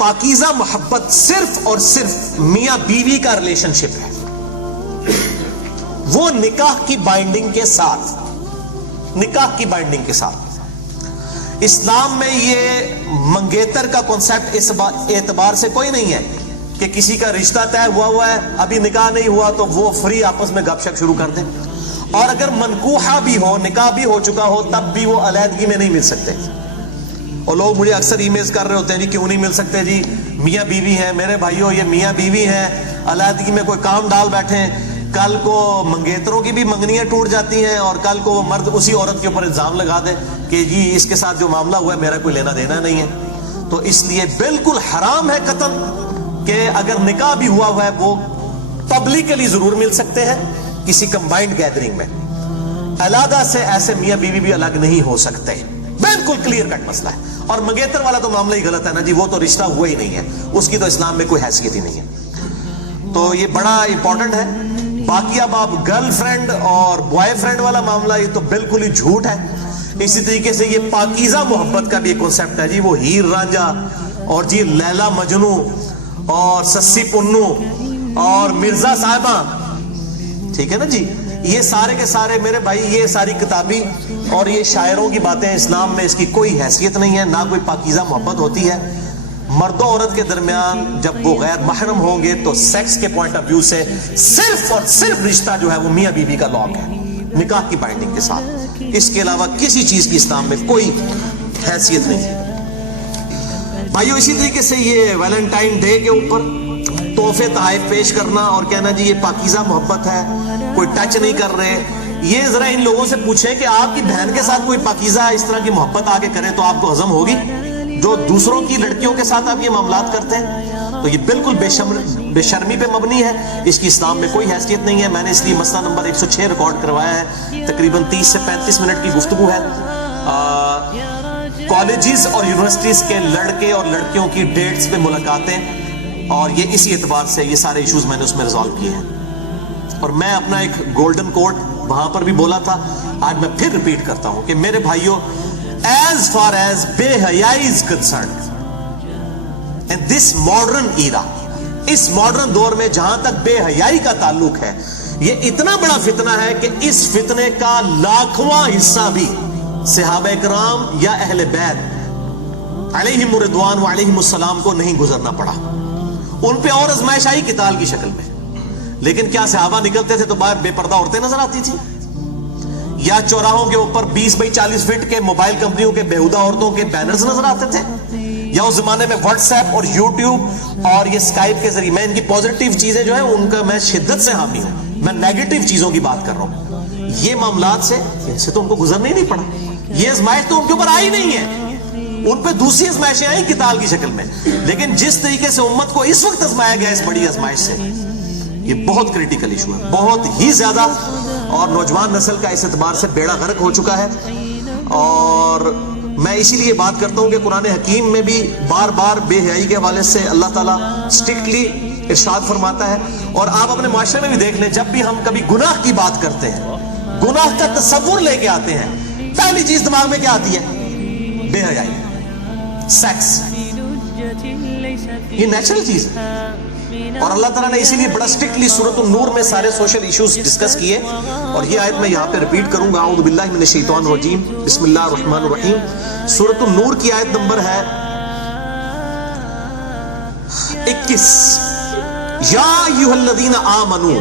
پاکیزہ محبت صرف اور صرف میاں بیوی کا ریلیشن شپ ہے، وہ نکاح کی بائنڈنگ کے ساتھ، نکاح کی بائنڈنگ کے ساتھ۔ اسلام میں یہ منگیتر کا کنسپٹ اس اعتبار سے کوئی نہیں ہے کہ کسی کا رشتہ طے ہوا ہے، ابھی نکاح نہیں ہوا تو وہ فری آپس میں گپ شپ شروع کر دیں، اور اگر منکوحہ بھی ہو، نکاح بھی ہو چکا ہو، تب بھی وہ علیحدگی میں نہیں مل سکتے۔ اور لوگ مجھے اکثر ای میلز کر رہے ہوتے ہیں جی کیوں نہیں مل سکتے، جی میاں بیوی ہیں۔ میرے بھائیوں، یہ میاں بیوی ہیں، علیحدگی میں کوئی کام ڈال بیٹھے ہیں، کل کو منگیتروں کی بھی منگنیاں ٹوٹ جاتی ہیں، اور کل کو وہ مرد اسی عورت کے اوپر الزام لگا دے کہ جی اس کے ساتھ جو معاملہ ہوا ہے میرا کوئی لینا دینا نہیں ہے۔ تو اس لیے بالکل حرام ہے قطعاً کہ اگر نکاح بھی ہوا ہے وہ پبلکلی ضرور مل سکتے ہیں کسی کمبائنڈ گیدرنگ میں، علیحدہ سے ایسے میاں بیوی بھی الگ نہیں ہو سکتے، بالکل کلیئر کٹ مسئلہ ہے۔ اور منگیتر والا تو معاملہ ہی غلط ہے نا جی، وہ تو رشتہ ہوا ہی نہیں ہے، اس کی تو اسلام میں کوئی حیثیت ہی نہیں ہے۔ تو یہ بڑا امپورٹنٹ ہے۔ باقی اب آپ گرل فرینڈ اور بوائے فرینڈ والا معاملہ یہ تو بالکل ہی جھوٹ ہے۔ اسی طریقے سے یہ پاکیزہ محبت کا بھی ایک کنسپٹ ہے جی، وہ ہیر رانجھا اور جی لیلا مجنو اور سسی پنو اور مرزا صاحبہ، ٹھیک ہے نا جی، یہ سارے کے سارے میرے بھائی یہ ساری کتابی اور یہ شاعروں کی باتیں، اسلام میں اس کی کوئی حیثیت نہیں ہے، نہ کوئی پاکیزہ محبت ہوتی ہے۔ مرد و عورت کے درمیان جب وہ غیر محرم ہوں گے تو سیکس کے پوائنٹ آف ویو سے صرف اور صرف رشتہ جو ہے وہ میاں بیوی کا لاک ہے، نکاح کی بائنڈنگ کے ساتھ، اس کے علاوہ کسی چیز کی اسلام میں کوئی حیثیت نہیں ہے۔ بھائیو، اسی طریقے سے یہ ویلنٹائن ڈے کے اوپر تحفے تحائف پیش کرنا اور کہنا جی یہ پاکیزہ محبت ہے، کوئی ٹچ نہیں کر رہے، یہ ذرا ان لوگوں سے پوچھیں کہ آپ کی بہن کے ساتھ کوئی پاکیزہ اس طرح کی محبت آگے کرے تو آپ کو ہضم ہوگی؟ جو دوسروں کی لڑکیوں کے ساتھ آپ یہ معاملات کرتے ہیں تو یہ بالکل بے شرمی پہ مبنی ہے، اس کی اسلام میں کوئی حیثیت نہیں ہے۔ میں نے اس لیے مسئلہ نمبر 106 ریکارڈ کروایا ہے، تقریباً 30 سے 35 منٹ کی گفتگو ہے۔ کالجز اور یونیورسٹیز کے لڑکے اور لڑکیوں کی ڈیٹس پہ ملاقاتیں، اور یہ اسی اعتبار سے یہ سارے ایشوز میں نے اس میں ریزالو کیے ہیں۔ اور میں اپنا ایک گولڈن کوٹ وہاں پر بھی بولا تھا، آج میں پھر ریپیٹ کرتا ہوں کہ میرے بھائیوں، as far as بے حیائی is concerned in this modern era، اس ماڈرن دور میں جہاں تک بے حیائی کا تعلق ہے، یہ اتنا بڑا فتنہ ہے کہ اس فتنے کا لاکھواں حصہ بھی صحابہ کرام یا اہل بیت علیہم الرضوان و علیہم السلام کو نہیں گزرنا پڑا، ان پہ اور آزمائش آئی قتال کی شکل میں، لیکن کیا صحابہ نکلتے تھے تو باہر بے پردہ عورتیں نظر آتی تھی؟ یا چوراہوں کے اوپر 20 بائی 40 فٹ کے موبائل کمپنیوں کے بیہودہ عورتوں کے بینرز نظر آتے تھے؟ یا اس زمانے میں واٹس ایپ اور یوٹیوب اور یہ اسکائپ کے ذریعے، میں ان کی پازیٹیو چیزیں جو ہیں ان کا میں شدت سے حامی ہوں، میں نیگیٹو چیزوں کی بات کر رہا ہوں، یہ معاملات سے ان سے تو ان کو گزرنا ہی نہیں پڑا، یہ آزمائش تو ان کے اوپر آئی نہیں ہے، ان پہ دوسری آزمائشیں آئیں قتال کی شکل میں۔ لیکن جس طریقے سے امت کو اس وقت آزمایا گیا اس بڑی آزمائش سے، یہ بہت کریٹیکل ایشو ہے، بہت ہی زیادہ، اور نوجوان نسل کا اس اعتبار سے بیڑا غرق ہو چکا ہے۔ اور میں اسی لیے بات کرتا ہوں کہ قرآن حکیم میں بھی بار بار بے حیائی کے حوالے سے اللہ تعالیٰ اسٹرکٹلی ارشاد فرماتا ہے، اور آپ اپنے معاشرے میں بھی دیکھ لیں، جب بھی ہم کبھی گناہ کی بات کرتے ہیں، گناہ کا تصور لے کے آتے ہیں، پہلی چیز دماغ میں کیا آتی ہے؟ بے حیائی، سیکس، یہ نیچرل چیز ہے۔ اور اللہ تعالیٰ نے اسی لیے بڑا اسٹرکٹلی سورۃ النور میں سارے سوشل ایشوز ڈسکس کیے، اور یہ آیت میں یہاں پہ ریپیٹ کروں گا، اعوذ باللہ من الشیطان الرجیم، بسم اللہ الرحمن الرحیم۔ سورۃ النور کی آیت نمبر ہے 21، یا ایھا الذین آمنوا،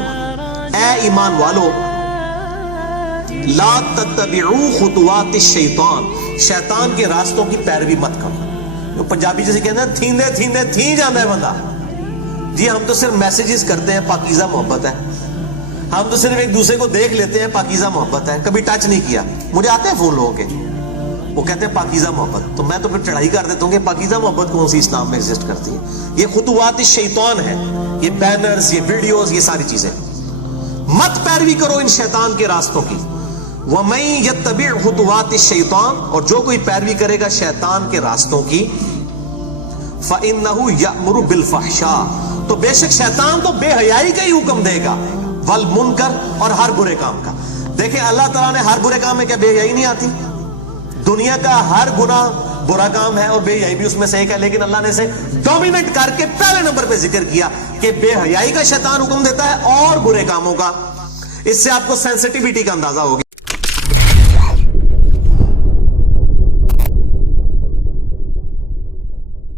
اے ایمان والو، لا تتبعوا خطوات الشیطان، شیطان کے راستوں کی پیروی مت کرو۔ پنجابی جیسے کہتے ہیں تھیندے تھیندے تھی جانا ہے بندہ، جی ہم تو صرف میسیجز کرتے ہیں، پاکیزہ محبت ہے، ہم تو صرف ایک دوسرے کو دیکھ لیتے ہیں، پاکیزہ محبت ہے، کبھی ٹچ نہیں کیا۔ مجھے آتے ہیں فون لوگوں کے، وہ کہتے ہیں پاکیزہ محبت، تو میں تو پھر چڑھائی کر دیتا ہوں کہ پاکیزہ محبت کون سی اسلام میں ایگزسٹ کرتی ہے؟ یہ خطوات الشیطان ہے، یہ بینرز، یہ ویڈیوز، یہ ساری چیزیں، مت پیروی کرو ان شیطان کے راستوں کی۔ وَمَن يَتَّبِعْ خُطُوَاتِ الشَّيْطَانِ، اور جو کوئی پیروی کرے گا شیطان کے راستوں کی، فَإِنَّهُ يَأْمُرُ بِالْفَحْشَاءِ، تو بے شک شیطان تو بے حیائی کا ہی حکم دے گا، والمنکر، اور ہر برے کام کا۔ دیکھیں اللہ تعالیٰ نے ہر برے کام میں کیا بے حیائی نہیں آتی؟ دنیا کا ہر گناہ برا کام ہے اور بے حیائی بھی اس میں سے ایک ہے، لیکن اللہ نے اسے ڈومیننٹ کر کے پہلے نمبر پہ ذکر کیا کہ بے حیائی کا شیطان حکم دیتا ہے اور برے کاموں کا۔ اس سے آپ کو سینسٹیوٹی کا اندازہ ہوگا۔